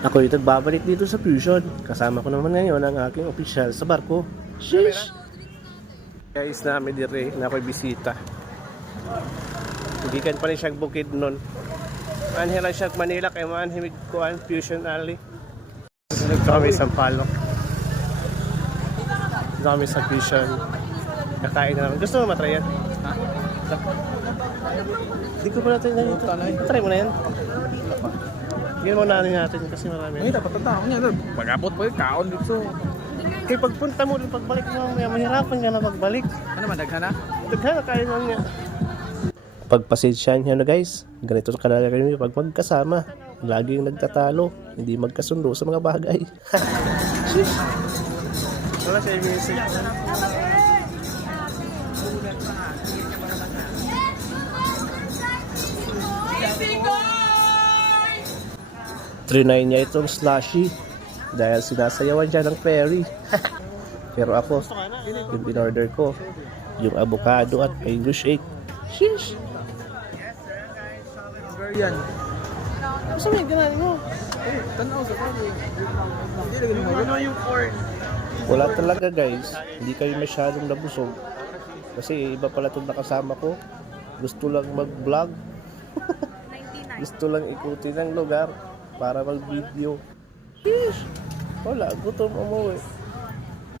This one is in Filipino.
Ako yung nagbabalik dito sa Fusion. Kasama ko naman ngayon ang aking opisyal sa barko. Sheesh! Guys, namin dire na ako'y bisita. Hindi kan pa rin siyang bukid nun. Manhilang siya Manila kay manhimig ko ang Fusion Alley. Dito kami sa Sampaloc. Dito kami sa Fusion. Kakain na naman. Gusto mo matry yan? Ha? Hindi ko pa natin ganito. Try mo na yan. Hindi mo natin kasi marami. Ay, dapat tao niya. Pag-abot pa yung kaon dito. Kaya pagpunta mo, pagbalik mo, mahirapan ka na pagbalik. Ano man, daghan na? Daghan na kain lang niya. Pagpasensyahan niyo na guys, ganito sa kanila kayo pag magkasama. Laging nagtatalo, hindi magkasundo sa mga bagay. Wala siya yung music. 3-9 niya itong slushy dahil sinasayawan siya ng fairy. Pero ako, yung in-order ko, yung avocado at mango shake. Sheesh! Yan. Gusto mo yung ganahin mo? Tanaw sa kami. Hindi lagi mo. Ano yung corn? Wala talaga guys, hindi kayo masyadong nabusog. Kasi iba pala itong nakasama ko. Gusto lang mag-vlog. Gusto lang ikutin ang lugar para mag-video. Sheesh! Wala, gutom umuwi.